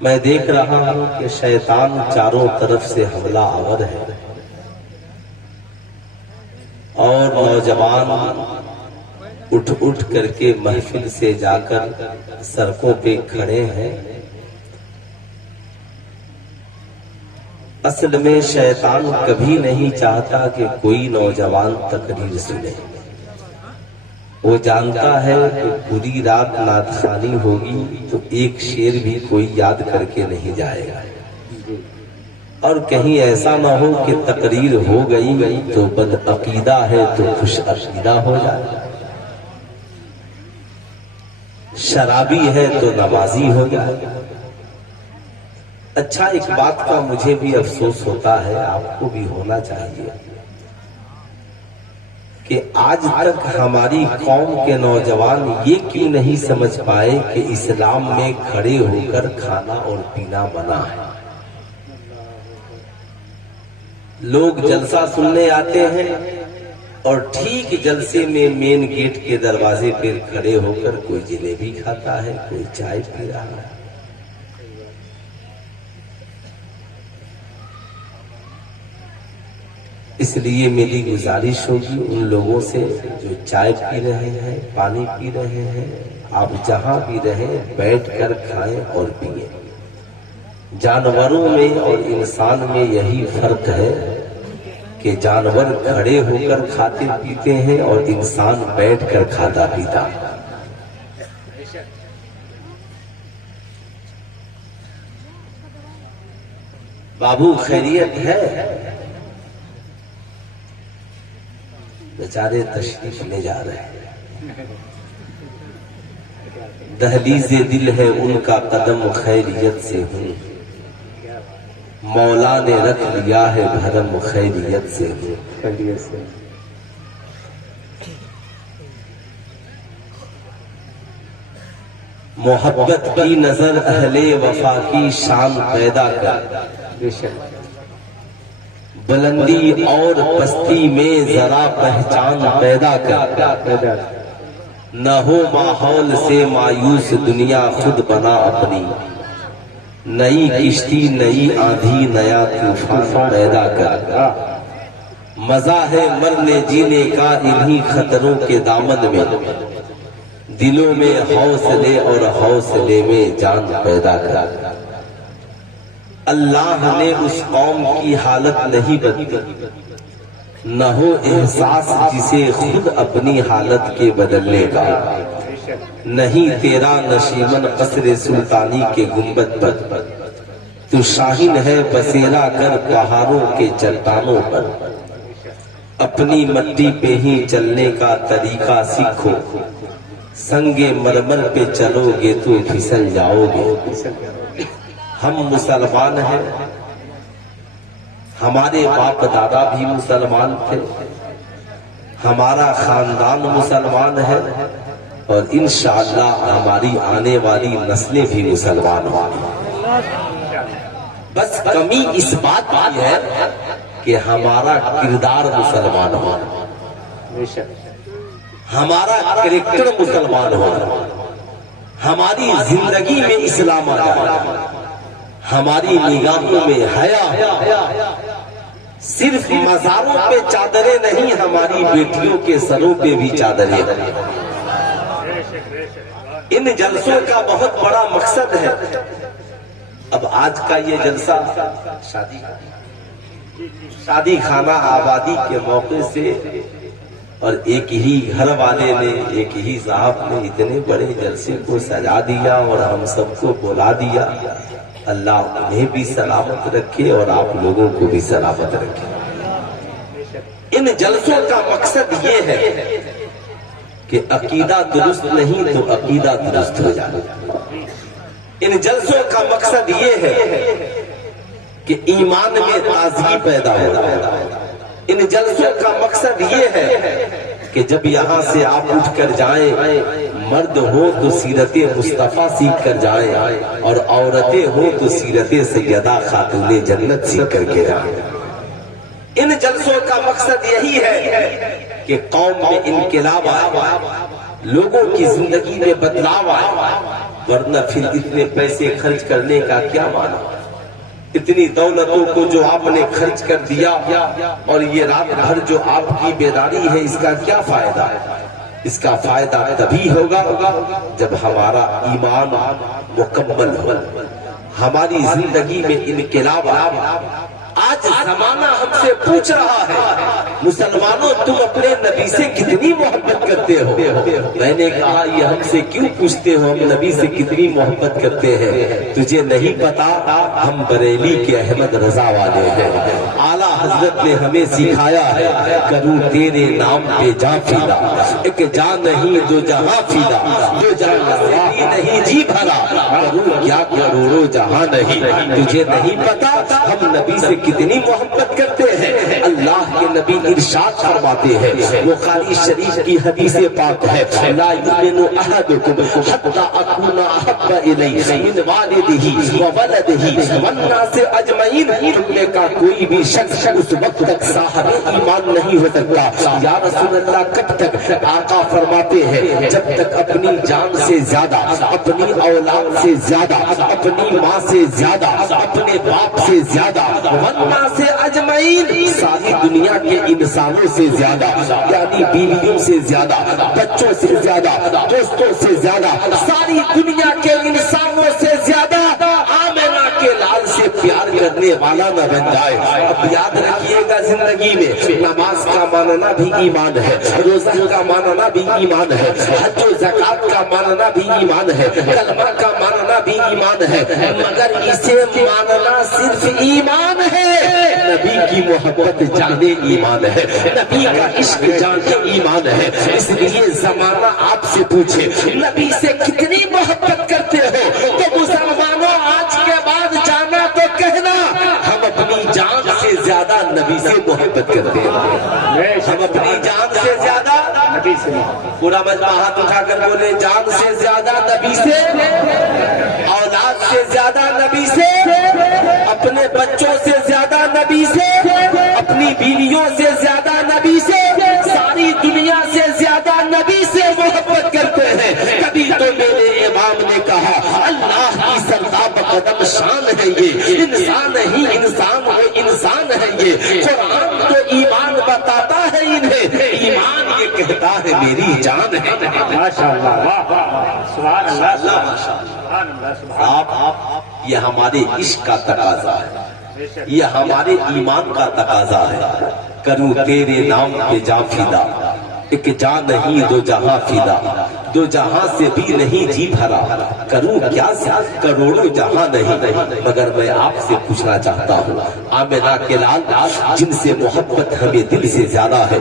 میں دیکھ رہا ہوں کہ شیطان چاروں طرف سے حملہ آور ہے اور نوجوان اٹھ اٹھ کر کے محفل سے جا کر سڑکوں پہ کھڑے ہیں۔ اصل میں شیطان کبھی نہیں چاہتا کہ کوئی نوجوان تقریر سنے۔ وہ جانتا ہے کہ پوری رات نعت خوانی ہوگی تو ایک شعر بھی کوئی یاد کر کے نہیں جائے گا، اور کہیں ایسا نہ ہو کہ تقریر ہو گئی تو بد عقیدہ ہے تو خوش عقیدہ ہو جائے، شرابی ہے تو نمازی ہو جائے۔ اچھا، ایک بات کا مجھے بھی افسوس ہوتا ہے، آپ کو بھی ہونا چاہیے، کہ آج تک ہماری قوم کے نوجوان یہ کیوں نہیں سمجھ پائے کہ اسلام میں کھڑے ہو کر کھانا اور پینا منع ہے۔ لوگ جلسہ سننے آتے ہیں اور ٹھیک جلسے میں مین گیٹ کے دروازے پر کھڑے ہو کر کوئی جلیبی کھاتا ہے، کوئی چائے پی رہا ہے۔ اس لیے میری گزارش ہوگی ان لوگوں سے جو چائے پی رہے ہیں، پانی پی رہے ہیں، آپ جہاں بھی رہیں بیٹھ کر کھائیں اور پئیں۔ جانوروں میں اور انسان میں یہی فرق ہے کہ جانور کھڑے ہو کر کھاتے پیتے ہیں اور انسان بیٹھ کر کھاتا پیتا ہے۔ بابو خیریت ہے؟ بیچارے تشریف لے جا رہے ہیں۔ دہلیز دل ہے ان کا قدم خیریت سے ہوں، مولا نے رکھ لیا ہے بھرم خیریت سے ہوں۔ محبت کی نظر اہل وفا کی شان پیدا کر، بلندی اور پستی میں ذرا پہچان پیدا کر، نہ ہو ماحول سے مایوس دنیا خود بنا اپنی، نئی کشتی نئی آندھی نیا طوفان پیدا کر۔ مزہ ہے مرنے جینے کا انہی خطروں کے دامن میں، دلوں میں حوصلے اور حوصلے میں جان پیدا کر۔ اللہ نے اس قوم کی حالت نہیں بدلی، نہ ہو احساس جسے خود اپنی حالت کے بدلنے کا، نہیں تیرا نشیمن قصر سلطانی کے گنبد پر، تو شاہین ہے بسیرا کر پہاڑوں کے چٹانوں پر، اپنی مٹی پہ ہی چلنے کا طریقہ سیکھو، سنگ مرمر پہ چلو گے تو پھسل جاؤ گے۔ ہم مسلمان ہیں، ہمارے باپ دادا بھی مسلمان تھے، ہمارا خاندان مسلمان ہے، اور انشاءاللہ ہماری آنے والی نسلیں بھی مسلمان ہوں۔ بس کمی اس بات کی ہے کہ ہمارا کردار مسلمان ہو، ہمارا کریکٹر مسلمان ہو، ہماری زندگی میں اسلام آ جائے، ہماری نگاہوں میں حیا، صرف مزاروں پہ چادریں نہیں، ہماری بیٹیوں کے سروں پہ بھی چادریں ہیں۔ ان جلسوں کا بہت بڑا مقصد ہے۔ اب آج کا یہ جلسہ شادی خانہ آبادی کے موقع سے، اور ایک ہی گھر والے نے، ایک ہی صاحب نے اتنے بڑے جلسے کو سجا دیا اور ہم سب کو بلا دیا۔ اللہ انہیں بھی سلامت رکھے اور آپ لوگوں کو بھی سلامت رکھے۔ ان جلسوں کا مقصد یہ ہے کہ عقیدہ درست نہیں تو عقیدہ درست ہو جائے۔ ان جلسوں کا مقصد یہ ہے کہ ایمان میں تازگی پیدا ہو جائے۔ ان جلسوں کا مقصد یہ ہے کہ جب یہاں سے آپ اٹھ کر جائیں، مرد ہو تو سیرت مصطفیٰ سیکھ کر جائیں، اور عورتیں ہو تو سیرت سیدہ خاتون جنت سیکھ کر کے جائیں۔ ان جلسوں کا مقصد یہی ہے کہ قوم میں انقلاب آئے، لوگوں کی زندگی میں بدلاؤ آئے، ورنہ پھر اتنے پیسے خرچ کرنے کا کیا معنی؟ اتنی دولتوں کو جو آپ نے خرچ کر دیا اور یہ رات بھر جو آپ کی بیداری ہے، اس کا کیا فائدہ ہے؟ اس کا فائدہ تبھی ہوگا جب ہمارا ایمان مکمل ہو، ہماری زندگی میں انقلاب آئے۔ آج زمانہ ہم سے پوچھ رہا ہے، مسلمانوں تم اپنے نبی سے کتنی محبت کرتے ہو؟ میں نے کہا یہ ہم سے کیوں پوچھتے ہو ہم نبی سے کتنی محبت کرتے ہیں؟ تجھے نہیں پتا ہم بریلی کے احمد رضا والے ہیں۔ اعلیٰ حضرت نے ہمیں سکھایا ہے، کروں تیرے نام پہ جاں فدا، ایک جان نہیں دو جہاں فدا، دو جہاں سے بھی نہیں جی بھرا، کروں کیا کروڑوں جہاں نہیں۔ تجھے نہیں پتا ہم نبی سے کتنی محبت کرتے ہیں؟ اللہ کے نبی ارشاد فرماتے ہیں، بخاری شریف کی حدیث پاک ہے، لا یؤمن احدکم حتی اکون احب الیہ من والدہ وولدہ والناس اجمعین۔ تم نے کہا کوئی بھی شخص اس وقت تک صاحب ایمان نہیں ہو سکتا۔ یا رسول اللہ کب تک؟ آقا فرماتے ہیں جب تک اپنی جان سے زیادہ، اپنی اولاد سے زیادہ، اپنی ماں سے زیادہ، اپنے باپ سے زیادہ، والناس اجمعین ساری دنیا کے انسانوں سے زیادہ، یعنی بیویوں سے زیادہ، بچوں سے زیادہ، دوستوں سے زیادہ، ساری دنیا کے انسانوں سے زیادہ آمنہ کے لال سے پیار کرنے والا نہ بن جائے۔ اب یاد رکھیے گا زندگی میں نماز کا ماننا بھی ایمان ہے، روزہ کا ماننا بھی ایمان ہے، حج و زکات کا ماننا بھی ایمان ہے، کلمہ کا ماننا بھی ایمان ہے، مگر اسے ماننا صرف ایمان ہے، نبی کی محبت جانے ایمان ہے، نبی کا عشق جانے ایمان ہے۔ اس لیے زمانہ آپ سے پوچھے نبی سے کتنی محبت کرتے ہو تو مسلمانوں آج کے بعد جانا تو کہنا ہم اپنی جان سے زیادہ نبی سے محبت کرتے ہیں، ہم اپنی جان سے زیادہ نبی سے۔ پورا مجمع ہاتھ اٹھا کر بولے، جان سے زیادہ نبی سے، اولاد سے زیادہ نبی سے، اپنے بچوں سے زیادہ نبی سے، اپنی بیویوں سے زیادہ نبی سے، ساری دنیا سے زیادہ نبی سے محبت کرتے ہیں۔ کبھی تو میرے امام نے کہا اللہ کی سرتاب قدم شان ہے یہ، انسان ہی انسان ہو انسان ہے یہ، قرآن تو ایمان بتاتا ہے انہیں، ایمان یہ کہتا ہے میری جان ہے۔ ماشاءاللہ، واہ واہ، سبحان اللہ، سبحان اللہ، سبحان آپ یہ ہمارے عشق کا تقاضا ہے، یہ ہمارے ایمان کا تقاضا ہے۔ کروں تیرے نام پہ جاں فدا، ایک جان نہیں دو جہاں فدا، دو جہاں سے بھی نہیں جی بھرا، کروں کیا کروڑوں جہاں نہیں۔ مگر میں آپ سے پوچھنا چاہتا ہوں، آمنہ کے لال جن سے محبت ہمیں دل سے زیادہ ہے،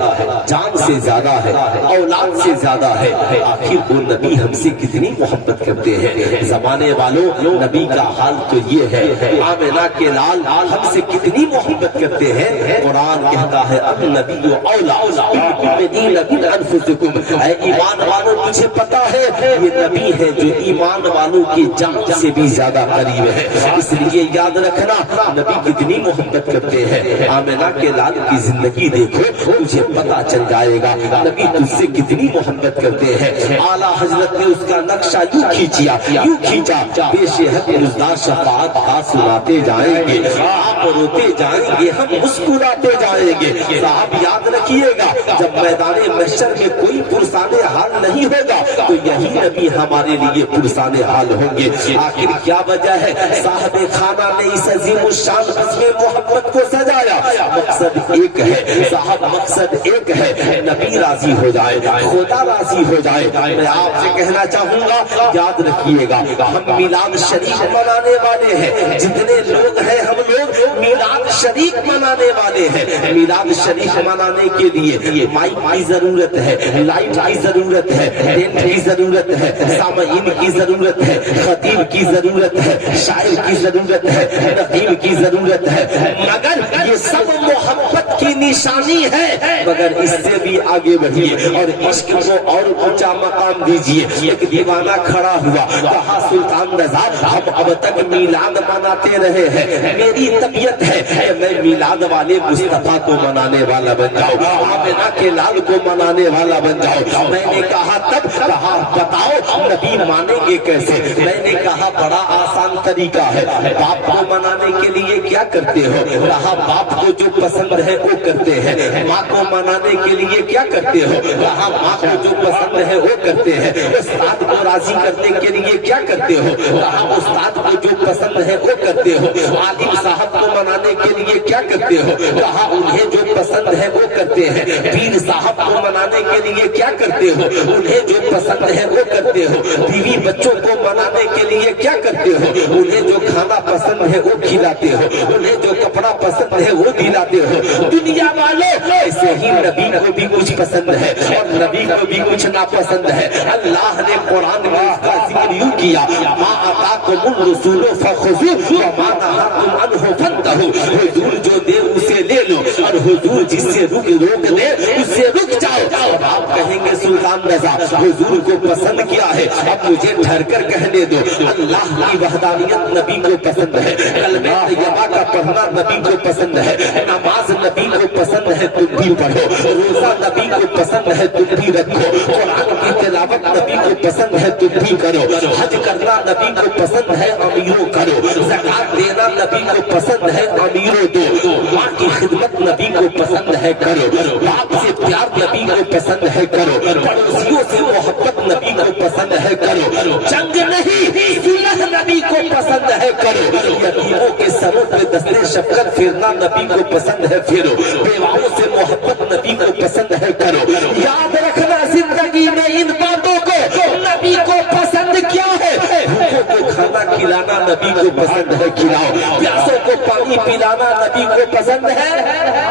جان سے زیادہ ہے، اولاد سے زیادہ ہے، آخر وہ نبی ہم سے کتنی محبت کرتے ہیں؟ زمانے والوں نبی کا حال تو یہ ہے، آمنہ کے لال ہم سے کتنی محبت کرتے ہیں۔ قرآن کہتا ہے اب نبی اولا بالمؤمنین من انفسکم، اے ایمان والوں مجھے پتا ہے یہ نبی ہے جو ایمان والوں کی جان سے بھی زیادہ قریب ہے۔ اس لیے یاد رکھنا نبی کتنی محبت کرتے ہیں۔ آمنہ کے لال کی زندگی دیکھو تجھے پتا چل جائے گا نبی تجھ سے کتنی محبت کرتے ہیں۔ اعلیٰ حضرت نے اس کا نقشہ یوں کھینچا، پیش حق مزدار شفاعت کا سناتے جائیں گے، آپ روتے جائیں گے ہم مسکراتے جائیں گے۔ صاحب یاد رکھیے گا جب میدان محشر میں کوئی پرسان حال نہیں ہوگا تو یہی نبی ہمارے لیے پرسان حال ہوں گے۔ آخر کیا وجہ ہے صاحب خانہ نے اس عظیم الشان بزم محبت کو سجایا؟ مقصد ایک ہے صاحب، مقصد ایک ہے نبی راضی ہو جائے، خدا راضی ہو جائے۔ میں آپ سے کہنا چاہوں گا یاد رکھیے گا ہم میلاد شریف منانے والے ہیں، جتنے لوگ ہیں ہم لوگ میلاد شریف منانے والے ہیں۔ میلاد شریف منانے کے لیے مائک کی ضرورت ہے، لائٹ کی ضرورت ہے، ٹینٹ کی ضرورت ہے، سامعین کی ضرورت ہے، خطیب کی ضرورت ہے، شاعر کی ضرورت ہے، نقیب کی ضرورت ہے، مگر یہ سب محبت کی نشانی ہے، مگر اس سے بھی آگے بڑھیے اور عشق کو اور اونچا مقام دیجیے۔ ایک دیوانہ کھڑا ہوا، کہا سلطان رضا ہم اب تک میلاد مناتے رہے ہیں، میری طبیعت ہے کہ میں میلاد والے مصطفیٰ کو منانے والا بن جاؤں، آمنہ کے لال کو منانے والا بن جاؤں۔ میں نے کہا تب کہا بتاؤ نبی مانیں گے کیسے؟ میں نے کہا بڑا آسان طریقہ ہے، باپ کو منانے کے لیے کیا کرتے ہو؟ کہا باپ کو جو پسند ہے وہ کرتے ہیں۔ ماں کو منانے کے لیے کیا کرتے ہو؟ کہا ماں کو جو پسند ہے وہ کرتے ہیں۔ استاد کو راضی کرنے کے لیے کیا کرتے ہو؟ کہا استاد کو جو پسند ہے وہ کرتے ہو۔ عالم صاحب کو منانے کے لیے کیا کرتے ہو؟ کہا انہیں جو پسند ہے وہ کرتے ہیں۔ پیر صاحب کو منانے کے لیے کیا کرتے ہو؟ انہیں جو پسند ہے وہ کرتے ہو۔ بیوی بچوں کو منانے کے لیے کیا کرتے ہو؟ انہیں جو کھانا پسند ہے وہ کھلاتے ہو، انہیں جو کپڑا پسند ہے وہ دلاتے ہو۔ دنیا والوں ایسے ہی نبی کو بھی کچھ پسند ہے اور نبی کو بھی کچھ ناپسند ہے۔ اللہ نے قرآن میں اس کا ذکر یوں کیا، ما آتاکم الرسول فخذوہ وما نہاکم عنہ فانتہوا، حضور جو دے اسے لے لو اور حضور جس سے روک دے اس سے رک جاؤ۔ اور آپ کہیں گے سلطان رضا حضور کو پسند کیا ہے؟ اب مجھے ٹھہر کر کہنے دو۔ اللہ کی وحدانیت نبی کو پسند ہے، کلمہ طیبہ کا پڑھنا نبی کو پسند ہے، نماز نبی کو پسند ہے تم بھی پڑھو، روزہ نبی کو پسند ہے تم بھی رکھو، قرآن کی تلاوت نبی کو پسند ہے تم بھی کرو، حج کرنا نبی کو پسند ہے امیروں کرو، زکات دینا نبی کو پسند ہے امیروں دو، ماں کی خدمت نبی کو پسند ہے کرو، باپ سے پیار نبی کو پسند ہے کرو، پڑوسیوں سے محبت نبی کو پسند ہے کرو، جنگ نہیں صلح نبی کو پسند ہے کرو، یتیموں کے سروں پہ دستے شفقت پھرنا نبی کو پسند ہے پھرو، بیواؤں سے محبت نبی کو پسند ہے کرو۔ یاد رکھنا زندگی میں ان باتوں کو، نبی کو پسند کیا ہے؟ بھوکوں کو کھانا کھلانا نبی کو پسند ہے کھلاؤ، پیاسوں کو پانی پلانا نبی کو پسند ہے۔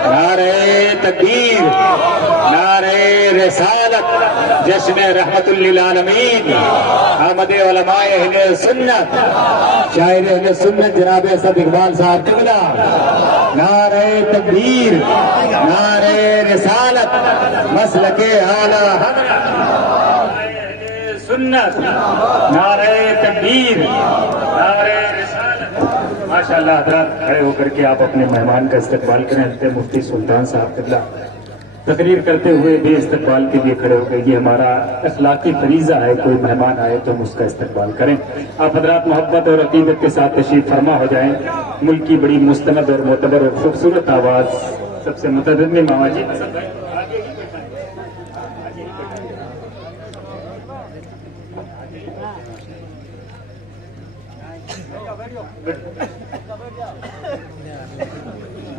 نعرہ تکبیر، نعرہ رسالت، جشن رحمت للعالمین، آمد علماء اہل سنت، شاعر اہل سنت جناب اسد اقبال صاحب قبلہ، نعرہ تکبیر، نعرہ رسالت، مسلک اعلی اہل سنت، نعرہ تکبیر، نعرہ رسالت۔ ماشاءاللہ حضرات کھڑے ہو کر کے آپ اپنے مہمان کا استقبال کریں۔ حضرت مفتی سلطان صاحب قبلہ تقریر کرتے ہوئے بھی استقبال کے لیے کھڑے ہو گئے۔ یہ ہمارا اخلاقی فریضہ ہے، کوئی مہمان آئے تو ہم اس کا استقبال کریں۔ آپ حضرات محبت اور عقیدت کے ساتھ تشریف فرما ہو جائیں۔ ملک کی بڑی مستند اور معتبر اور خوبصورت آواز سب سے مترنم ماما جی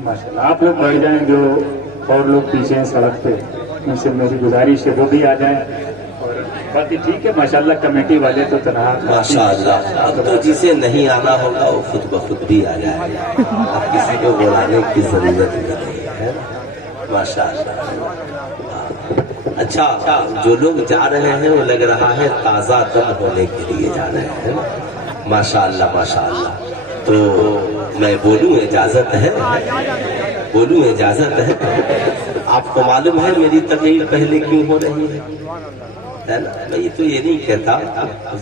ماشاءاللہ آپ لوگ بیٹھ جائیں، جو اور لوگ پیچھے ہیں سڑک پہ ان سے میری گزارش ہے وہ بھی آ جائیں، اور باقی ٹھیک ہے ماشاءاللہ کمیٹی والے تو تنہا ماشاءاللہ اب تو جسے نہیں آنا ہوگا وہ خود بخود بھی آ جائے گا، اب کسی کو بلانے کی ضرورت نہیں ہے۔ ماشاءاللہ اچھا، جو لوگ جا رہے ہیں وہ لگ رہا ہے تازہ دم ہونے کے لیے جا رہے ہیں۔ ماشاءاللہ ماشاءاللہ، تو میں بولوں اجازت ہے؟ بولوں اجازت ہے؟ آپ کو معلوم ہے میری تقریر پہلے کیوں ہو رہی ہے نا؟ میں یہ تو یہ نہیں کہتا،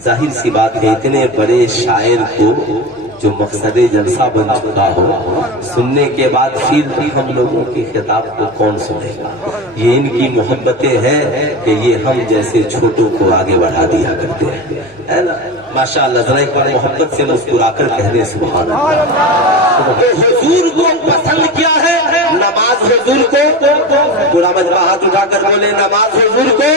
ظاہر سی بات ہے اتنے بڑے شاعر کو جو مقصد جلسہ بن چکا ہو، سننے کے بعد پھر بھی ہم لوگوں کے خطاب کو کون سنے گا؟ یہ ان کی محبتیں ہیں کہ یہ ہم جیسے چھوٹوں کو آگے بڑھا دیا کرتے ہیں، ہے نا؟ ماشاءاللہ ذرا ایک بار محبت سے مسکرا کر کہنے سبحان اللہ۔ حضور کو پسند کیا ہے؟ نماز حضور کو، پورا مجمع ہاتھ اٹھا کر بولے نماز حضور کو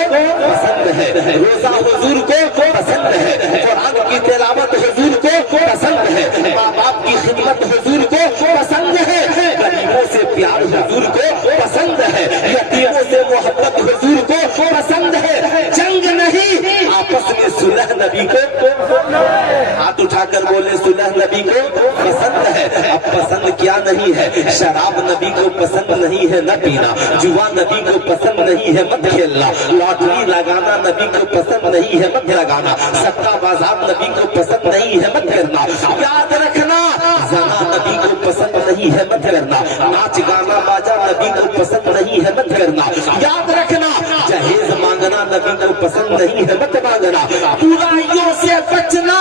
پسند ہے، روزہ حضور کو پسند ہے، قرآن کی تلاوت حضور کو پسند ہے، ماں باپ کی خدمت حضور کو پسند ہے، غریبوں سے پیار حضور کو پسند ہے، یتیموں سے محبت حضور کو پسند ہے، جنگ نہیں آپس میں صلح نبی کو، ہاتھ اٹھا کر بولے صلح نبی کو پسند ہے۔ اب پسند کیا نہیں ہے؟ شراب نبی کو پسند نہیں ہے نہ پینا، جوا نبی کو پسند نہیں ہے مت کھیلنا، لاٹری لگانا نبی کو پسند نہیں ہے مت لگانا، سٹا بازار نبی کو پسند نہیں ہے مت کرنا، یاد رکھنا زنا نبی کو پسند نہیں नहीं है मत करना, नाच गाना बाजा नबी को पसंद नहीं है मत करना, याद रखना जहेज मांगना नबी को पसंद नहीं है मत मांगना, बुराइयों से बचना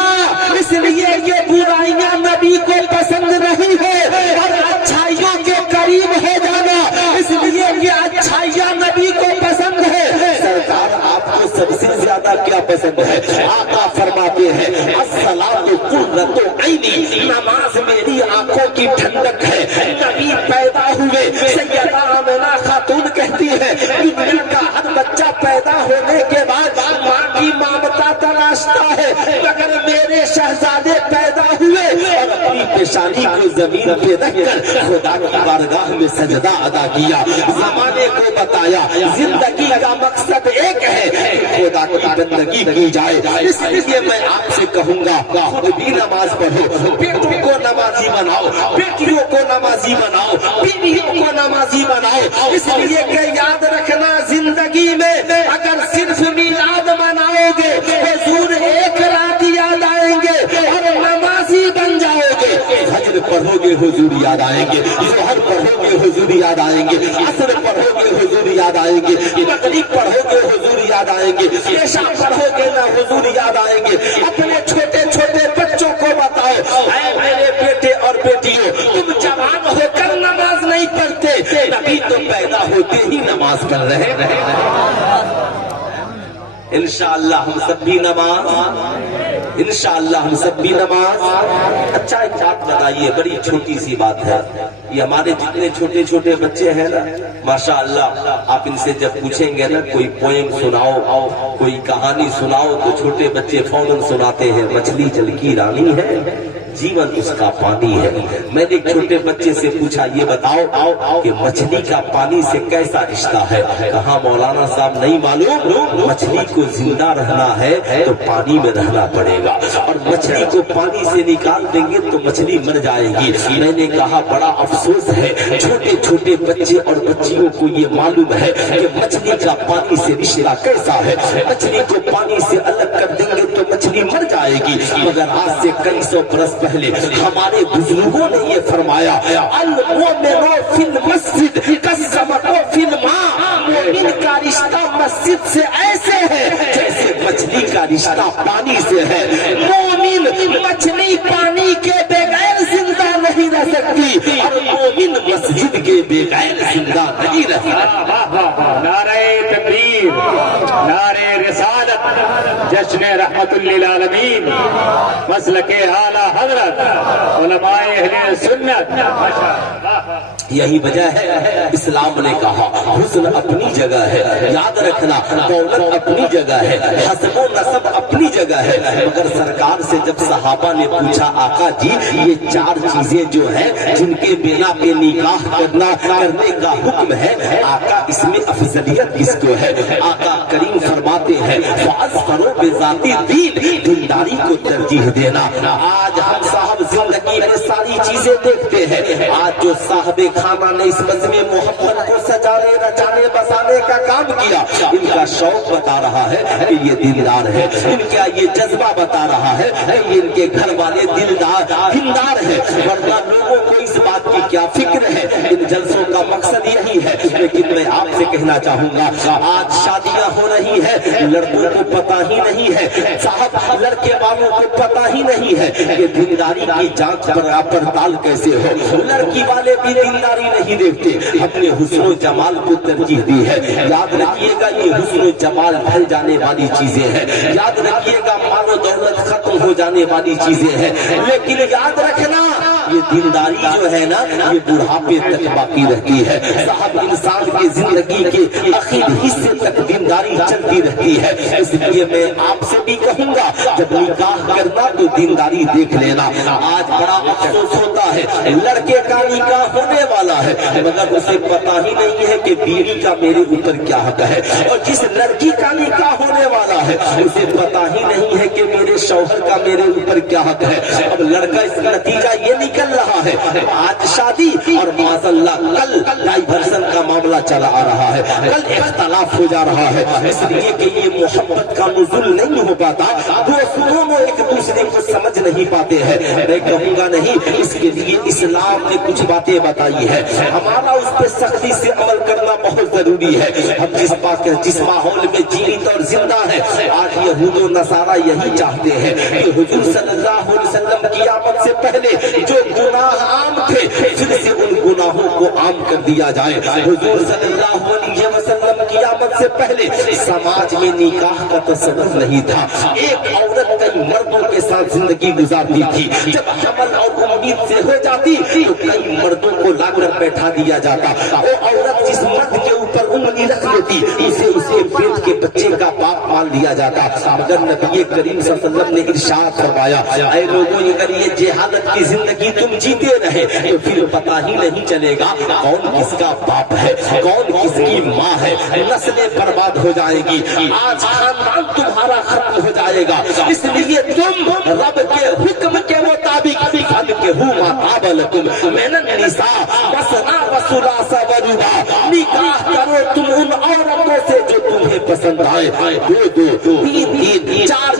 इसलिए ये बुराइयां नबी को पसंद नहीं है, और अच्छाइयों के करीब हो जाना इसलिए ये अच्छाइयां नबी को पसंद है। सरकार आपको सबसे ज्यादा क्या पसंद है? आका फरमाते हैं अस्सलातु कुर्रतु ऐनी, नमाज मेरी आंखों की ठंडक है। नबी पैदा हुए, सैयदा आमिना खातून कहती है दुनिया का हर बच्चा पैदा होने के बाद माँ की ममता तलाशता है, मगर मेरे शहजादे पैदा हुए और अपनी पेशानी को जमीन पे रखकर खुदा की बारगाह में सजदा अदा किया, जमाने को बताया जिंदगी का मकसद एक है खुदा की बंदगी की जाए। इसलिए मैं आपसे कहूंगा खुद भी नमाज पढ़ो, बेटों को नमाजी बनाओ, बेटियों को नमाजी बनाओ, बीवियों को नमाजी बनाओ। इसलिए कि याद रखना जिंदगी में अगर सिर्फ मिलाद मनाओगे हुजूर एक रात याद आएंगे और नमाजी बन जाओगे। फज्र पढ़ोगे हुजूर याद आएंगे, ज़ोहर पढ़ोगे हुजूर याद आएंगे, असर पढ़ोगे हुजूर याद आएंगे, मगरिब पढ़ोगे हुजूर याद आएंगे, इशा पढ़ोगे ना हुजूर याद आएंगे। अपने छोटे छोटे बच्चों को बताओ ऐ मेरे बेटे और बेटियों तुम जवान होकर नमाज नहीं पढ़ते, नबी तो पैदा होते ही नमाज पढ़ रहे हैं। इंशाअल्लाह हम सब भी नमाज, इंशाअल्लाह हम सब भी नमाज। अच्छा एक बात बताइए, बड़ी छोटी सी बात है, ये हमारे जितने छोटे छोटे बच्चे हैं ना माशाअल्लाह, आप इनसे जब पूछेंगे ना कोई पोएम सुनाओ, कोई कहानी सुनाओ, तो छोटे बच्चे फौरन सुनाते हैं मछली जल की रानी है, जीवन उसका पानी है। मैंने एक छोटे बच्चे से पूछा ये बताओ कि मछली का पानी से कैसा रिश्ता है? कहा मौलाना साहब नहीं मालूम, मछली को जिंदा रहना है तो पानी में रहना पड़ेगा, और मछली को पानी से निकाल देंगे तो मछली मर जाएगी। मैंने कहा बड़ा अफसोस है छोटे छोटे बच्चे और बच्चियों को ये मालूम है कि मछली का पानी से रिश्ता कैसा है, मछली को पानी से अलग कर देंगे तो मछली मर जाएगी। मगर आज से कई सौ बरस पहले हमारे बुजुर्गों ने ये फरमाया अल-मोमिनो फिल मस्जिद कसमतो फिल माँ, मोमिन का रिश्ता मस्जिद से ऐसे है जैसे मछली का रिश्ता पानी से है। मोमिन मछली पानी के बगैर जिंदा नहीं रह सकती और मोमिन मस्जिद के बगैर जिंदा नहीं रह सकती। नारे तकबीर, नारे रिसालत, जश्न रहमतुल्लिल आलमीन, मसलके आला हजरत, उलमाए अहले सुन्नत। यही वजह है इस्लाम ने कहा हुस्न अपनी जगह है, याद रखना दौलत अपनी जगह है, हसबो नसब अपनी जगह है। मगर सरकार से जब सहाबा ने पूछा आका जी ये चार चीजें जो है जिनके बिना पे निकाह करने का हुक्म है, आका इसमें अफजलियत किसको है? आका करीम फरमाते हैं फाज करो बेजाती दीन, दीनदारी को तरजीह देना। आज हम साहब जिंदगी में सारी चीजें देखते हैं, आज जो साहबे खाना ने इस मजमे मोहब्बत को सजाने रचाने बसाने का काम किया, इनका शौक बता रहा है कि ये दिलदार है, इनका ये जज्बा बता रहा है कि इनके घर वाले दिलदार है। वरना लोगों को इस बात की क्या फिक्र है? इन जलसों का मकसद यही है। लेकिन मैं आपसे कहना चाहूंगा आज शादियां हो रही है, लड़कों को पता ही नहीं है, साहब लड़के वालों को पता ही नहीं है कि दिलदारी की जांच पड़ताल कैसे हो। लड़की वाले भी दिलदारी नहीं देखते, अपने हुस्न जमाल को तरजीह दी है। याद रखिएगा ये हुस्न जमाल ढल जाने वाली चीजें हैं, याद रखिएगा मालो दौलत खत्म हो जाने वाली चीजें हैं। लेकिन याद रखना ये दिलदारी जो है ना ये बुढ़ापे तक बाकी रहती है। साहब इंसान की जिंदगी के आखिरी हिस्से तक दिलदारी चलती रहती है। इसलिए मैं आपसे भी कहूंगा जब निकाह करना तो दिलदारी देख लेना। आज बड़ा अफसोस होता है लड़के का निकाह होने वाला है मगर उसे पता ही नहीं है कि बीवी का मेरे ऊपर क्या हक है, और जिस लड़की का निकाह होने वाला है उसे पता ही नहीं है कि मेरे शौहर का मेरे ऊपर क्या हक है। अब लड़का इसका नतीजा ये निकल रहा है आज शादी और माज़अल्लाह कल डाइवर्सन का मामला चला आ रहा है, कल इख्तलाफ हो जा रहा है। इसलिए कि ये मोहब्बत का नुज़ुल नहीं हो पाता, दोनों एक दूसरे को समझ नहीं पाते हैं। मैं कहूँगा नहीं, इसके लिए इस्लाम ने कुछ बातें बताई है, हमारा उस पर सख्ती से अमल करना बहुत जरूरी है। हम जिस माहौल में जीवित और जिंदा है, आज यहूद और नसारा यही चाहते हैं कि हुजूर सल्लल्लाहु अलैहि वसल्लम क़यामत से पहले जो गुनाह आम थे, फिर से उन गुनाहों को आम कर दिया जाए। हुजूर सल्लल्लाहु अलैहि वसल्लम क़यामत से पहले समाज में निकाह का तसव्वुर नहीं था। एक औरत कई मर्दों के साथ जिंदगी गुजारती थी। जब हमल और उम्मीद से हो जाती तो कई मर्दों को लाकर बैठा दिया जाता। वो औरत जिस मर्द के ऊपर उंगली रख लेती, उसे पेट के बच्चे का बाप मान लिया जाता। मगर नबी करीम सल्लल्लाहु अलैहि वसल्लम ने इरशाद फरमाया, ऐ लोगों, अगर ये जेहालत की जिंदगी तुम जीते रहे तो फिर पता ही नहीं चलेगा कौन किसका बाप है, कौन किसकी माँ है। नस्लें बर्बाद हो जाएगी, आज खानदान तुम्हारा खत्म हो जाएगा। इसलिए तुम रब के हुक्म के मुताबिक निकाह करो तुम उन औरतों से जो तुम्हें पसंद आए, दो तीन चार,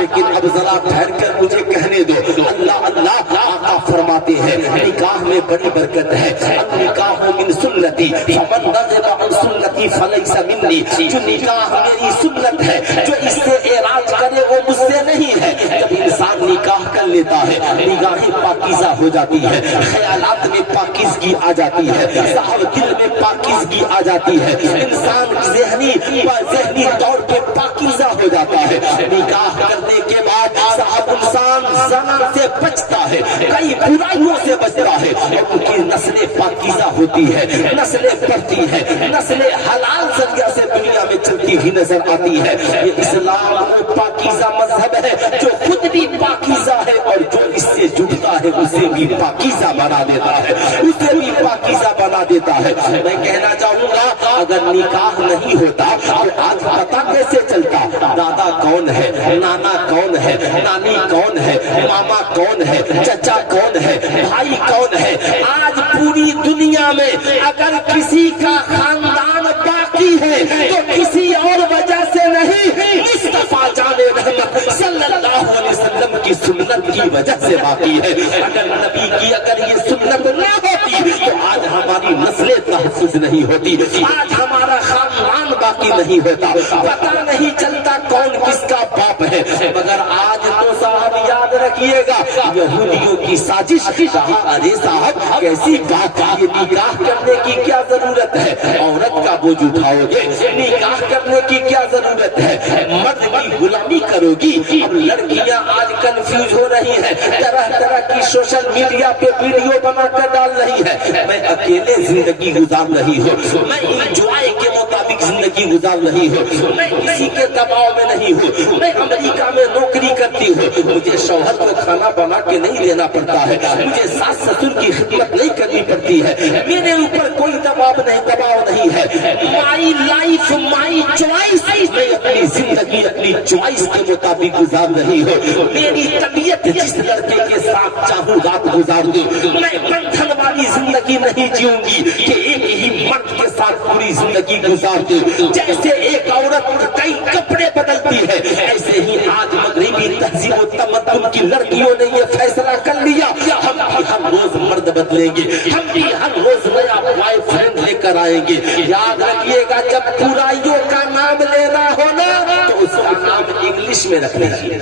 लेकिन अब जरा ठहर कर मुझे कहने दो। अल्लाह अल्लाह आका फरमाते हैं, निकाह में बड़ी बरकत है। निकाह मिन सुन्नती फमन रग़िबा अन सुन्नती फलैसा मिन्नी। जो निकाह मेरी सुन्नत है, जो इससे एराज करे वो मुझसे नहीं है। जब इंसान निकाह कर लेता है, निगाहें पाकीज़ा हो जाती है, ख्यालात में पाकीज़गी आ जाती है, साहब दिल में पाकीज़गी आ जाती है, इंसान ज़हनी तौर पे पाकीज़ा हो जाता है। निकाह करने के बाद साहब इंसान ज़ना से बचता है, कई बुराइयों से बचता है, और उनकी नस्लें पाकीज़ा होती है, नस्लें बढ़ती है, नस्लें हलाल ज़रिया से दुनिया में चलती हुई नजर आती है। ये इस्लाम वो पाकीज़ा मजहब है जो खुद भी पाकीज़ा है और जो इससे जुड़ता है उसे भी पाकीज़ा बना देता है, उसे भी पाकीज़ा बना देता है। मैं कहना चाहूँगा, अगर निकाह नहीं होता तो आज पता कैसे चलता दादा कौन है, नाना कौन है, नानी कौन है, मामा कौन है, चचा कौन है, भाई कौन है। आज पूरी दुनिया में अगर किसी का खानदान बाकी है तो किसी और वजह से नहीं, मुस्तफा जाने रहमत सल्लल्लाहु अलैहि वसल्लम की सुन्नत की वजह से बाकी है। अगर नबी की अगर ये सुन्नत न होती तो आज हमारी नस्लें तहफ़्फ़ुज़ नहीं होती, आज हमारा खानदान बाकी नहीं होता, पता नहीं चलता कौन किसका बाप है। मगर आज तो साहब याद रखिएगा, यहूदियों की साजिश कहा, अरे साहब कैसी बात, ये निकाह करने की क्या जरूरत है, औरत का बोझ उठाओगे, निकाह करने की क्या जरूरत है, मर्द की गुलामी करोगी। अब लड़कियां आज कंफ्यूज हो रही हैं, तरह तरह की सोशल मीडिया पे वीडियो बनाकर डाल रही है। मैं अकेले जिंदगी गुजार रही हूँ, मैं इंजॉय के मुताबिक जिंदगी गुजार रही हूँ, मैं किसी के दबाव में नहीं हूँ, मैं अमेरिका में नौकरी करती हूँ, मुझे शौहर को खाना बना के नहीं देना पड़ता है, मुझे सास ससुर की खिदमत नहीं करनी पड़ती है, मेरे ऊपर कोई दबाव नहीं है। माई लाइफ माई चॉइस, मैं अपनी जिंदगी अपनी चॉइस के मुताबिक गुजार रही हूँ। मेरी तबीयत जिस लड़के के साथ चाहूँ रात गुजार दूँ, मैं बंधन वाली जिंदगी नहीं जीऊंगी कि एक ही मर्द के साथ पूरी जिंदगी गुजार दूँ। जैसे एक औरत कई कपड़े बदलती है, ऐसे ही आज मगरिबी तहजीब और तमद्दुन की लड़कियों ने ये फैसला कर लिया, हम भी हर रोज मर्द बदलेंगे, हम भी हर रोज नया बॉयफ्रेंड लेकर आएंगे। याद रखिएगा, जब बुराइयों का नाम लेना हो ना तो उसका नाम इंग्लिश में रख लीजिए,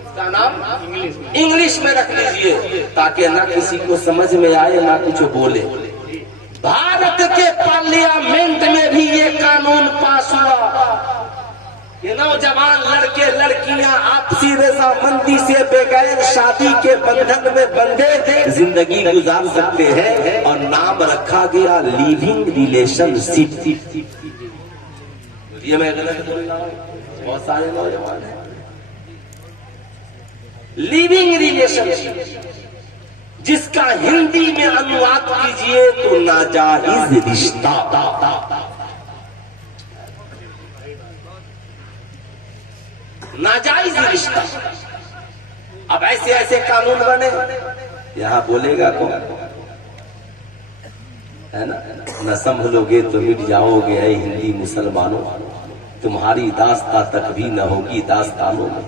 उसका नाम इंग्लिश में रख लीजिए, ताकि ना किसी को समझ में आए ना कुछ बोले। भारत के पार्लियामेंट में भी ये कानून पास हुआ, ये नौजवान लड़के लड़कियां आपसी रजामंदी से बगैर शादी के बंधन में बंधे जिंदगी गुजार सकते हैं, और नाम रखा गया लिविंग रिलेशनशिप। ये मैं गलत बोल रहा हूं, बहुत सारे नौजवान हैं। लिविंग रिलेशनशिप जिसका हिंदी में अनुवाद कीजिए तो नाजायज रिश्ता। नाजायज रिश्ता। अब ऐसे ऐसे कानून बने, यहाँ बोलेगा कौन, है ना? न संभलोगे तो मिट जाओगे ऐ हिंदी मुसलमानों, तुम्हारी दास्तां तक भी न होगी दास्तानों में।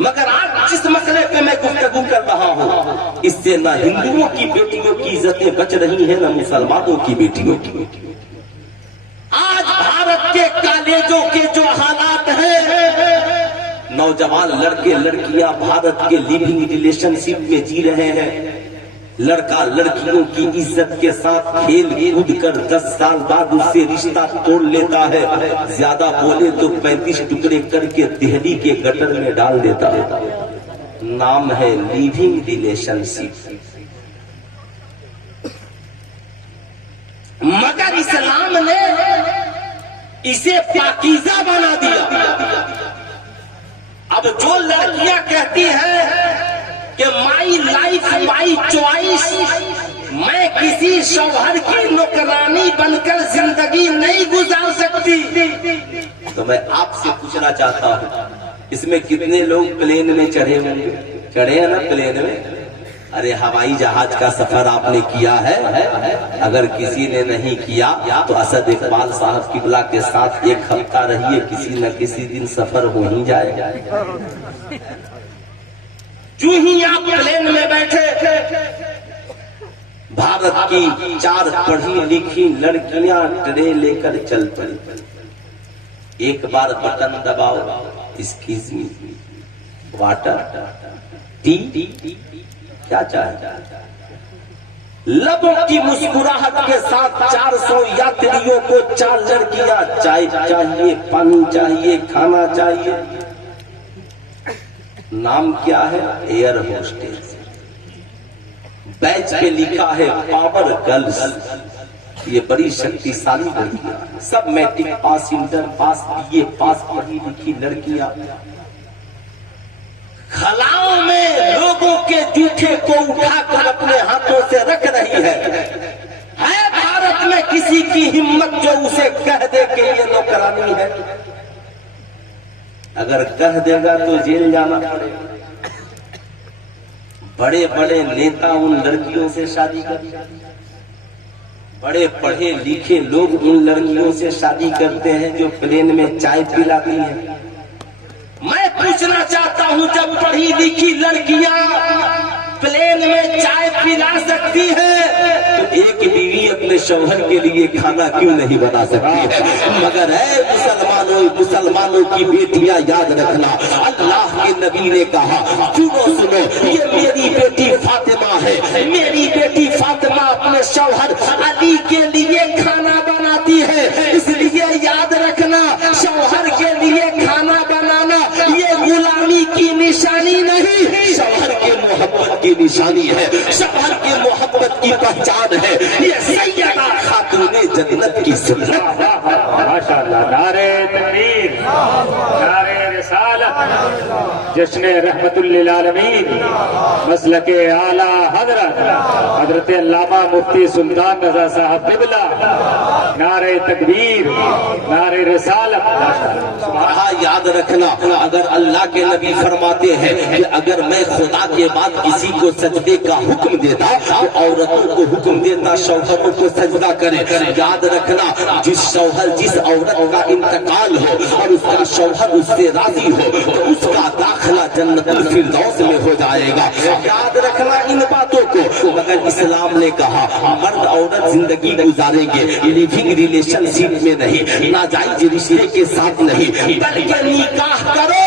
मगर आज آج جس مسئلے پہ میں گفتگو کر رہا ہوں اس سے نہ ہندوؤں کی بیٹیوں کی عزتیں بچ رہی ہیں نہ مسلمانوں کی بیٹیوں کی. آج بھارت کے کالجوں کے جو حالات ہیں، نوجوان لڑکے لڑکیاں بھارت کے لیونگ ریلیشن شپ میں جی رہے ہیں. لڑکا لڑکیوں کی عزت کے ساتھ کھیل کود کر 10 سال بعد اس سے رشتہ توڑ لیتا ہے. زیادہ بولے تو 35 ٹکڑے کر کے دہلی کے گٹر میں ڈال دیتا ہے. نام ہے لیونگ ریلیشن شپ. مگر اسلام نے اسے پاکیزہ بنا دیا. اب جو لڑکیاں کہتی ہیں کہ مائی لائف مائی چوائس، میں کسی شوہر کی نوکرانی بن کر زندگی نہیں گزار سکتی، تو میں آپ سے پوچھنا چاہتا ہوں اس میں کتنے لوگ پلین میں چڑھے ہوں گے؟ چڑھے ہیں نا پلین میں؟ ارے ہوائی جہاز کا سفر آپ نے کیا ہے؟ اگر کسی نے نہیں کیا تو اسد اقبال صاحب قبلہ کے ساتھ 1 ہفتہ رہیے، کسی نہ کسی دن سفر ہو ہی جائے. جو ہی آپ پلین میں بیٹھے، بھارت کی 4 پڑھی لکھی لڑکیاں ٹرے لے کر چل پڑی. ایک بار بٹن دباؤ، ایکسکیوز می، واٹر، ٹی، کیا چاہے؟ لبوں کی مسکراہٹ کے ساتھ 400 یاتریوں کو 4 لڑکیاں چائے چاہیے، پانی چاہیے، کھانا چاہیے. نام کیا ہے؟ Air hostess. بیچ پہ لکھا ہے پاور گرلز. یہ بڑی شکتیشالی لڑکیاں، سب matric pass, inter pass, B A pass پڑھی لکھی لڑکیاں خلاؤں میں لوگوں کے جوٹے کو اٹھا کر اپنے ہاتھوں سے رکھ رہی ہے. بھارت میں کسی کی ہمت جو اسے کہہ دے کہ یہ نوکرانی ہے؟ اگر کہہ دے گا تو جیل جانا پڑے گا. بڑے بڑے نیتا ان لڑکیوں سے شادی کرتے ہیں، بڑے پڑھے لکھے لوگ ان لڑکیوں سے شادی کرتے ہیں جو پلین میں چائے پلاتی ہیں. میں پوچھنا چاہتا ہوں جب پڑھی لکھی لڑکیاں پلین میں چائے پلا سکتی ہیں تو ایک بیوی اپنے شوہر کے لیے کھانا کیوں نہیں بنا سکتی ہے؟ مگر اے مسلمانوں کی بیٹیاں یاد رکھنا، اللہ کے نبی نے کہا سنو یہ میری بیٹی فاطمہ ہے، میری بیٹی فاطمہ اپنے شوہر علی کے لیے کھانا بناتی ہے. اس لیے یاد رکھنا شوہر کے لیے کھانا بنانا یہ غلامی کی نشانی نہیں، شوہر کے محبت کی نشانی ہے، شوہر کی محبت کی پہچان ہے. یہ سیدہ خاتون جنت کی سنت. ماشاءاللہ. نعرہ تکبیر، نعرہ رسالت. جشن رحمت للعالمین مسلک اعلی حضرت علامہ مفتی سلطان رضا صاحب قبلہ. نعرہ تکبیر، نعرہ رسالت. یاد رکھنا اگر اللہ کے نبی فرماتے ہیں کہ اگر میں خدا کے بعد کسی کو سجدے کا حکم دیتا تو عورتوں کو حکم دیتا شوہروں کو سجدہ کرے. یاد رکھنا جس عورت کا انتقال ہو اور اس کا شوہر اس سے راضی ہو تو اس کا داخلہ جنت الفردوس میں ہو جائے گا. یاد رکھنا ان باتوں کو. مگر اسلام نے کہا مرد عورت زندگی گزاریں گے لیونگ ریلیشن شپ میں نہیں، ناجائز رشتے کے ساتھ نہیں، بلکہ نکاح کرو،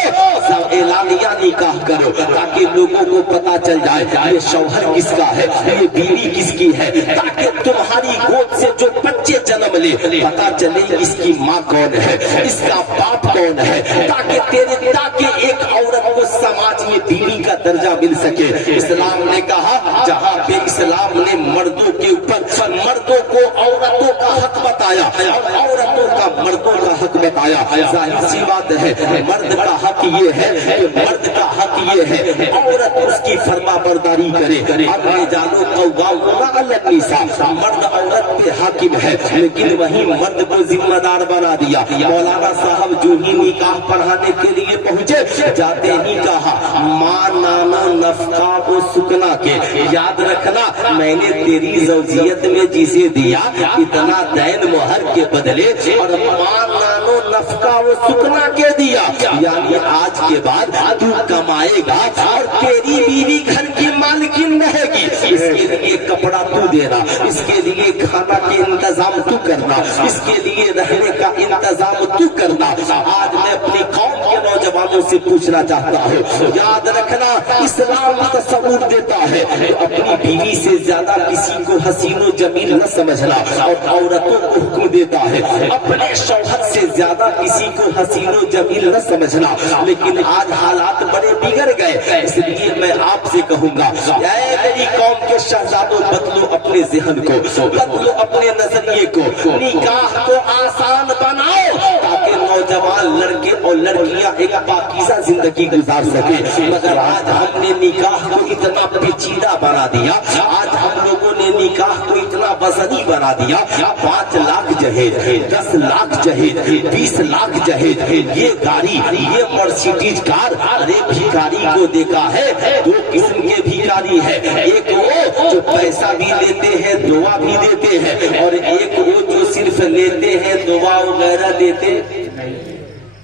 اعلانیہ نکاح کرو تاکہ لوگوں کو پتا چل جائے یہ شوہر کس کا ہے، یہ بیوی کس کی ہے، تاکہ تمہاری گود سے جو بچے جنم لے پتا چلے اس کی ماں کون ہے، اس کا باپ کون ہے، تاکہ ایک عورت کو سماج میں بیوی کا درجہ مل سکے. اسلام نے کہا جہاں پہ اسلام نے مردوں کے اوپر مردوں کو عورتوں کا حق بتایا اور عورتوں کا مردوں کا حق بتایا، ظاہر سی بات ہے مرد کا حق یہ ہے کہ مرد کا حق یہ ہے عورت اس کی فرما برداری کرے. الرجال قوامون علی النساء، مرد عورت پہ حاکم ہے لیکن وہی مرد کو ذمہ دار بنا دیا. مولانا صاحب جو ہی نکاح پڑھانے کے لیے پہنچے جاتے ہی کہا ماں نانا نفقہ و سکنا کے. یاد رکھنا میں نے تیری زوجیت میں جسے دیا اتنا دین مہر کے بدلے اور ماں نانو و नफका वो सुकना के दिया, यानी आज के बाद तू कमाएगा और तेरी बीवी घर की मालकिन रहेगी। इसके लिए कपड़ा तू देना, इसके लिए खाना के इंतजाम तू करना, इसके लिए रहने का इंतजाम तू करना। आज मैं अपनी कौम के नौजवानों से पूछना चाहता हूँ, याद रखना इस्लाम तस्वूर देता है अपनी बीवी से ज्यादा किसी को हसीनो जमील न समझना, और औरतों को हुक्म देता है अपने शौहर से ज्यादा किसी को हसीनो जमील न समझना। लेकिन आज हालात बड़े बिगड़ गए, इसलिए मैं आपसे कहूंगा मेरी कौम के शहजादों, बदलो अपने ज़हन को, बदलो अपने नजरिए को, निकाह को आसान बनाओ ताकि नौजवान लड़के और लड़कियां एक पाकीज़ा जिंदगी गुजार सके। मगर आज हमने निकाह को इतना पेचीदा बना दिया, आज हम लोगों ने निकाह को इतना वजनी बना दिया। 5 लाख जहेज, 10 लाख जहेज, 20 लाख जहेज, ये गाड़ी, ये मर्सिडीज कार। अरे भिखारी को देखा है, 2 किस्म के भिखारी है, एक वो जो पैसा भी लेते हैं दुआ भी देते हैं, और एक वो जो सिर्फ लेते हैं दुआ वगैरह देते,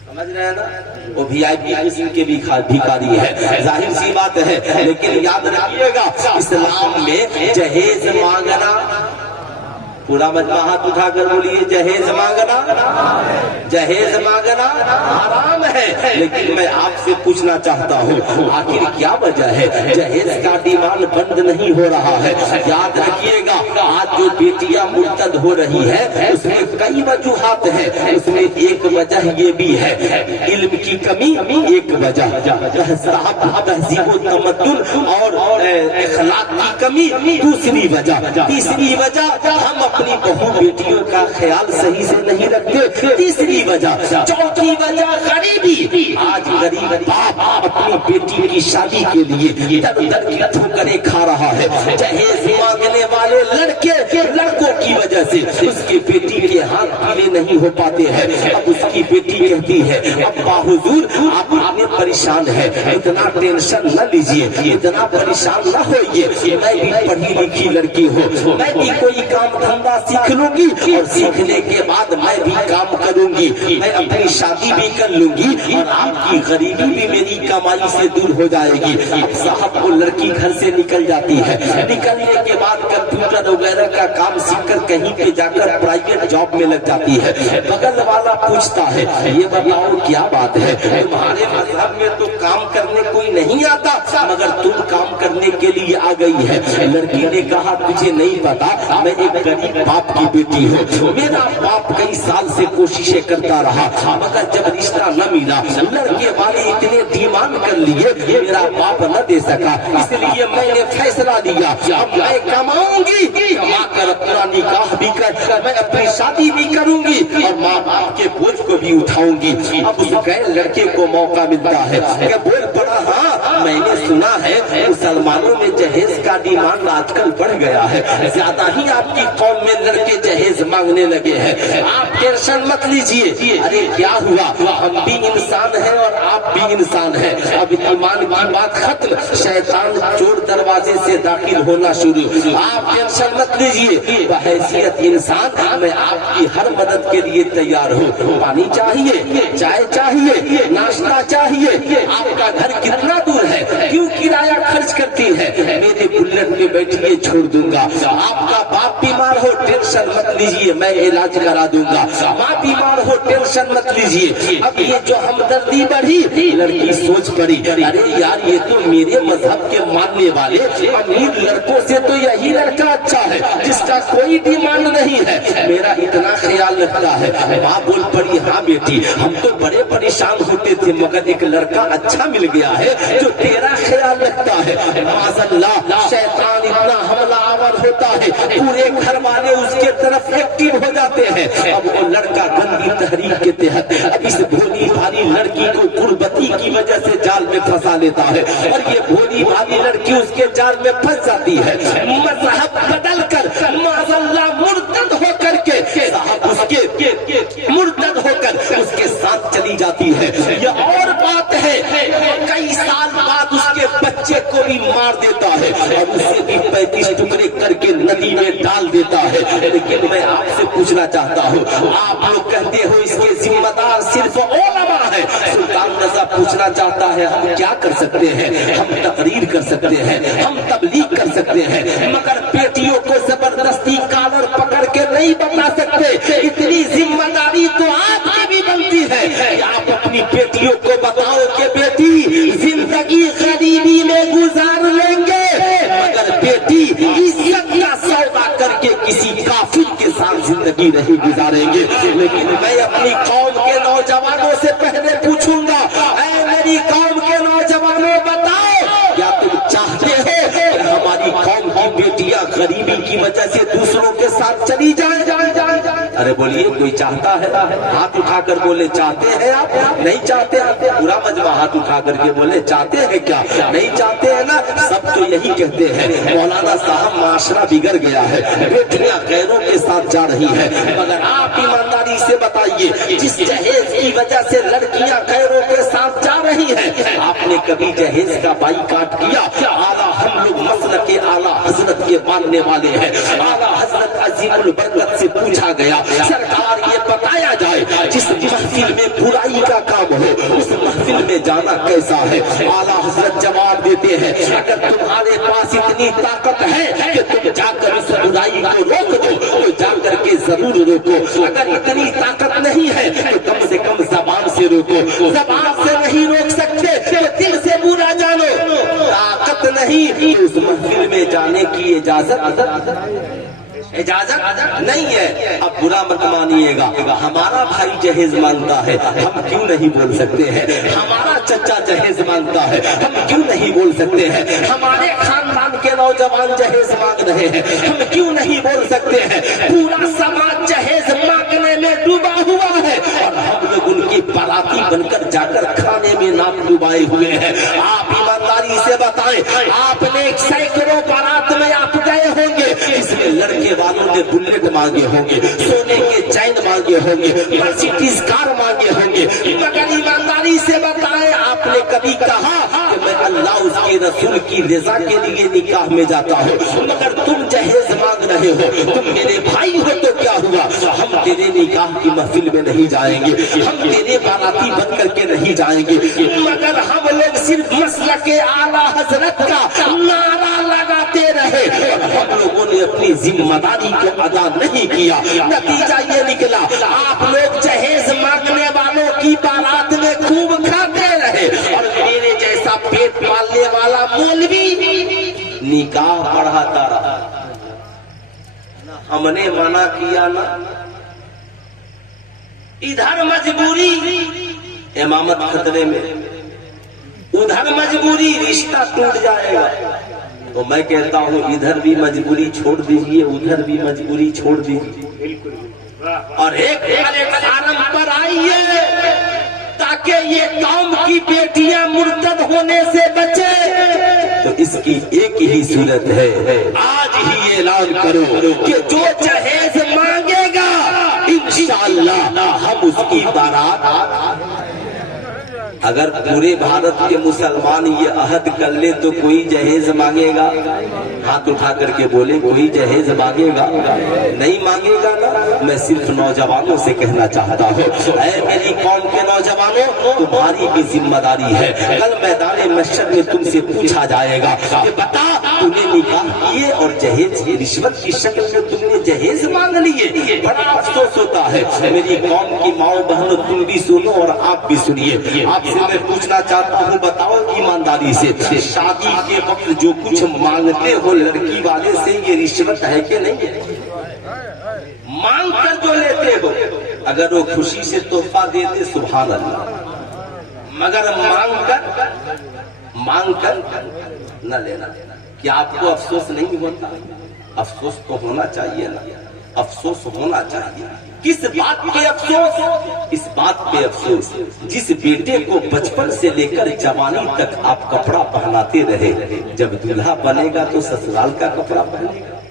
समझ रहे हैं ना, वो VIP किस्म के भिखारी है। जाहिर सी बात है, लेकिन याद रखिएगा इस्लाम में जहेज मांगना, पूरा मजमा हाथ उठाकर बोलिए, जहेज मांगना, जहेज मांगना हराम है। लेकिन मैं आपसे पूछना चाहता हूँ, आखिर क्या वजह है जहेज का डिमांड बंद नहीं हो रहा है? याद रखिएगा आज जो बेटियां मुर्तद हो रही है उसमें कई वजूहात है। उसमें एक वजह ये भी है इल्म की कमी, एक वजह तहजीब तमद्दुन और इखलाक की कमी, दूसरी वजह, तीसरी वजह हम अपनी बहू बेटियों का ख्याल सही से नहीं रखते, तीसरी वजह, चौथी वजह गरीबी। आज गरीब बाप अपनी बेटी की शादी के लिए दर दर की ठोकरें खा रहा है। जहेज मांगने वाले लड़कों की वजह से उसकी बेटी के हाथ पीले नहीं हो पाते हैं। अब उसकी बेटी कहती है अब्बा हुजूर आप इतने परेशान है, इतना टेंशन न लीजिए, इतना परेशान न होइए, मैं भी पढ़ी लिखी लड़की हूँ, मैं भी कोई काम धंधा सीख लूंगी और सीखने के बाद मैं भी काम करूंगी, मैं अपनी शादी भी कर लूंगी और आपकी गरीबी भी मेरी कमाई से दूर हो जाएगी। अब साहब वो लड़की घर से निकल जाती है, निकलने के बाद कंप्यूटर वगैरह का काम सीखकर कहीं पे जाकर प्राइवेट जॉब में लग जाती है। बगल वाला पूछता है ये बताओ क्या बात है, तुम्हारे मजहब में तो काम करने कोई नहीं आता मगर तुम काम करने के लिए आ गई है। लड़की ने कहा तुझे नहीं पता, मैं एक गरीब बाप की बेटी हूँ, मेरा बाप कई साल से कोशिशें करता रहा मगर जब रिश्ता न मिला, लड़के वाले इतने डिमांड कर लिए, मेरा बाप न दे सका, इसलिए मैंने फैसला लिया अब मैं कमाऊंगी, कमाकर अपना निकाह भी कर मैं अपनी शादी भी करूंगी और माँ बाप के बोझ को भी उठाऊंगी। अब उस गैर लड़के को मौका मिलता है कि बोल पड़ा हाँ मैंने सुना है मुसलमानों में जहेज का डिमांड आजकल बढ़ गया है, ज्यादा ही आपकी कौम में लड़के जहेज मांगने लगे हैं, आप टेंशन मत लीजिए। अरे क्या हुआ, हम भी इंसान हैं और आप भी इंसान हैं, अब ईमान की बात खत्म, शैतान चोर दरवाजे से दाखिल होना शुरू, आप टेंशन मत लीजिए, बहैसियत इंसान मैं आपकी हर मदद के लिए तैयार हूँ। पानी चाहिए, चाय चाहिए, नाश्ता चाहिए, आपका घर कितना दूर है, क्यों किराया खर्च करती है, मेरे बुलेट में बैठिए छोड़ दूंगा। आपका बाप बीमार हो टेंशन मत लीजिए, मैं इलाज करा दूंगा, माँ बीमार हो टेंशन मत लीजिए। अब ये जो हमदर्दी बढ़ी, लड़की सोच पड़ी अरे यार ये तो मेरे मजहब के मानने वाले अमीर लड़कों से तो यही लड़का अच्छा है जिसका कोई डिमांड नहीं है, मेरा इतना ख्याल रखता है। माँ बोल पड़ी हाँ बेटी हम तो बड़े परेशान होते थे मगर एक लड़का अच्छा मिल गया है जो तेरा ख्याल रखता है। माज़अल्लाह शैतान इतना हमलावर होता है पूरे घर वाले उसके तरफ एक्टिव हो जाते हैं। अब वो लड़का गंदी तहरीक के तहत अब इस भोली भाली लड़की को गुर्बती की वजह से जाल में फंसा लेता है और ये भोली भाली लड़की उसके जाल में फंस जाती है। मजहब बदल कर माज़अल्लाह मुर्तद होकर के साहब उसके मुर्तद होकर उसके साथ चली जाती है। ये और बात है कई साल बाद उसके बच्चे बच्चे को भी मार देता है और उसे भी 35 टुकड़े करके नदी में डाल देता है। लेकिन मैं आपसे पूछना चाहता हूँ, आप लोग कहते हो इसके जिम्मेदार सिर्फ उलमा है। सुल्तान रज़ा पूछना चाहता है, हम क्या कर सकते हैं? हम तकरीर कर सकते हैं, हम तबलीग कर सकते हैं, मगर बेटियों को जबरदस्ती कॉलर पकड़ के नहीं बता सकते। इतनी जिम्मेदारी तो आपकी भी बनती है कि आप अपनी बेटियों को बताओ कि बेटी जिंदगी गरीबी में गुजार लेंगे, मगर बेटी इज्जत का सौदा करके किसी काफिर के साथ जिंदगी नहीं गुजारेंगे। लेकिन मैं अपनी कौम के नौजवानों से पहले पूछूंगा, ऐ मेरी कौम के नौजवानों बताओ, क्या तुम चाहते हो कि हमारी कौम की बेटियां गरीबी की वजह से दूसरों के साथ चली जाए? अरे बोलिए, कोई चाहता है? हाथ उठाकर बोले चाहते हैं आप? नहीं चाहते? पूरा मजमा हाथ उठा करके बोले चाहते हैं क्या? नहीं चाहते हैं ना? सब तो यही कहते हैं मौलाना साहब माशरा बिगड़ गया है, बेटियां गैरों के साथ जा रही है। मगर आप ईमानदारी से बताइए, जिस जहेज की वजह से लड़कियां गैरों के साथ जा रही है, आपने कभी जहेज का बाईकाट किया? आला हम लोग मसलक के आला हजरत के मानने वाले हैं। आला हजरत अजीमुल बरकत से पूछा गया, सरकार ये बताया जाए जिस महफिल में बुराई का काम हो उस महफिल में जाना कैसा है? आला हजरत जवाब देते हैं, अगर तुम्हारे पास इतनी ताकत है कि तुम जाकर उस बुराई को रोक दो तो जाकर के जरूर रोको। अगर इतनी ताकत नहीं है तो कम से कम जबान से रोको। जबान से नहीं रोक सकते तो दिल से बुरा जानो। ताकत नहीं तो उस महफिल में जाने की इजाजत नहीं है। अब बुरा मत मानिएगा, हमारा भाई जहेज मांगता है, हम क्यों नहीं बोल सकते हैं? हमारा चचा जहेज मांगता है, हम क्यों नहीं बोल सकते हैं? हमारे खानदान के नौजवान जहेज मांग रहे हैं, हम क्यों नहीं बोल सकते हैं? पूरा समाज जहेज मांगने में डूबा हुआ है और हम लोग उनकी बाराती बनकर जाकर खाने में नाक डुबाए हुए हैं। आप ईमानदारी से बताएं, आपने सैकड़ों बारात में आप गए होंगे, इसमें लड़के वालों ने बुलेट मांगे होंगे, सोने के चैन मांगे होंगे, मर्सिडीज कार मांगे होंगे, मगर ईमानदारी से बताएं, आपने कभी कहा कि मैं अल्लाह उसके रसूल की रजा के लिए निकाह में जाता हूँ? मगर तुम जहेज मांग रहे हो, तुम मेरे भाई हो तो क्या हुआ? हम तेरे निकाह की महफिल में नहीं जाएंगे, हम तेरे बाराती बन करके नहीं जाएंगे, मगर हम लोग सिर्फ मसलक के आला हजरत का नारा लगाते रहे और हम लोगों ने अपनी जिम्मेदारी को अदा नहीं किया। नतीजा ये निकला, आप लोग जहेज मांगने वालों की बारात में खूब खाते रहे और मेरे जैसा पेट पालने वाला मौलवी निकाह पढ़ाता रहा। हमने मना किया ना, इधर मजबूरी इमामत खतरे में, उधर मजबूरी रिश्ता टूट जाएगा। तो मैं कहता हूँ इधर भी मजबूरी छोड़ दीजिए, उधर भी मजबूरी छोड़ दीजिए और एक प्लेटफार्म पर आइए ताकि ये कौम की बेटियां मुर्तद होने से बचे। तो इसकी एक ही सूरत है, आज ही ऐलान करो कि जो जहेज मांगेगा इंशाअल्लाह हम उसकी बारात। अगर पूरे भारत के मुसलमान ये अहद कर ले तो कोई जहेज मांगेगा? हाथ उठा करके बोले कोई जहेज मांगेगा? नहीं मांगेगा ना। मैं सिर्फ नौजवानों से कहना चाहता हूँ, ऐ मेरी कौम के नौजवानों, तुम्हारी भी जिम्मेदारी है। कल मैदान महशर में तुमसे पूछा जाएगा कि बता तूने निकाह किए और जहेज रिश्वत की शक्ल में तुमने जहेज मांग लिए। बड़ा अफसोस होता है। मेरी कौम की माओ बहनों, तुम भी सुनो और आप भी सुनिए। आपसे मैं पूछना चाहता हूँ, बताओ ईमानदारी से, शादी के वक्त जो कुछ मांगते हो लड़की वाले से, ये रिश्वत है कि नहीं है? मांग कर जो लेते हो, अगर वो खुशी से तोहफा देते सुभान अल्लाह, मगर मांग कर न लेना। क्या आपको अफसोस नहीं होता? अफसोस तो होना चाहिए ना, अफसोस होना चाहिए। किस बात पे अफसोस? इस बात पे अफसोस जिस बेटे को बचपन से लेकर जवानी तक आप कपड़ा पहनाते रहे, जब दूल्हा बनेगा तो ससुराल का कपड़ा पहनेगा।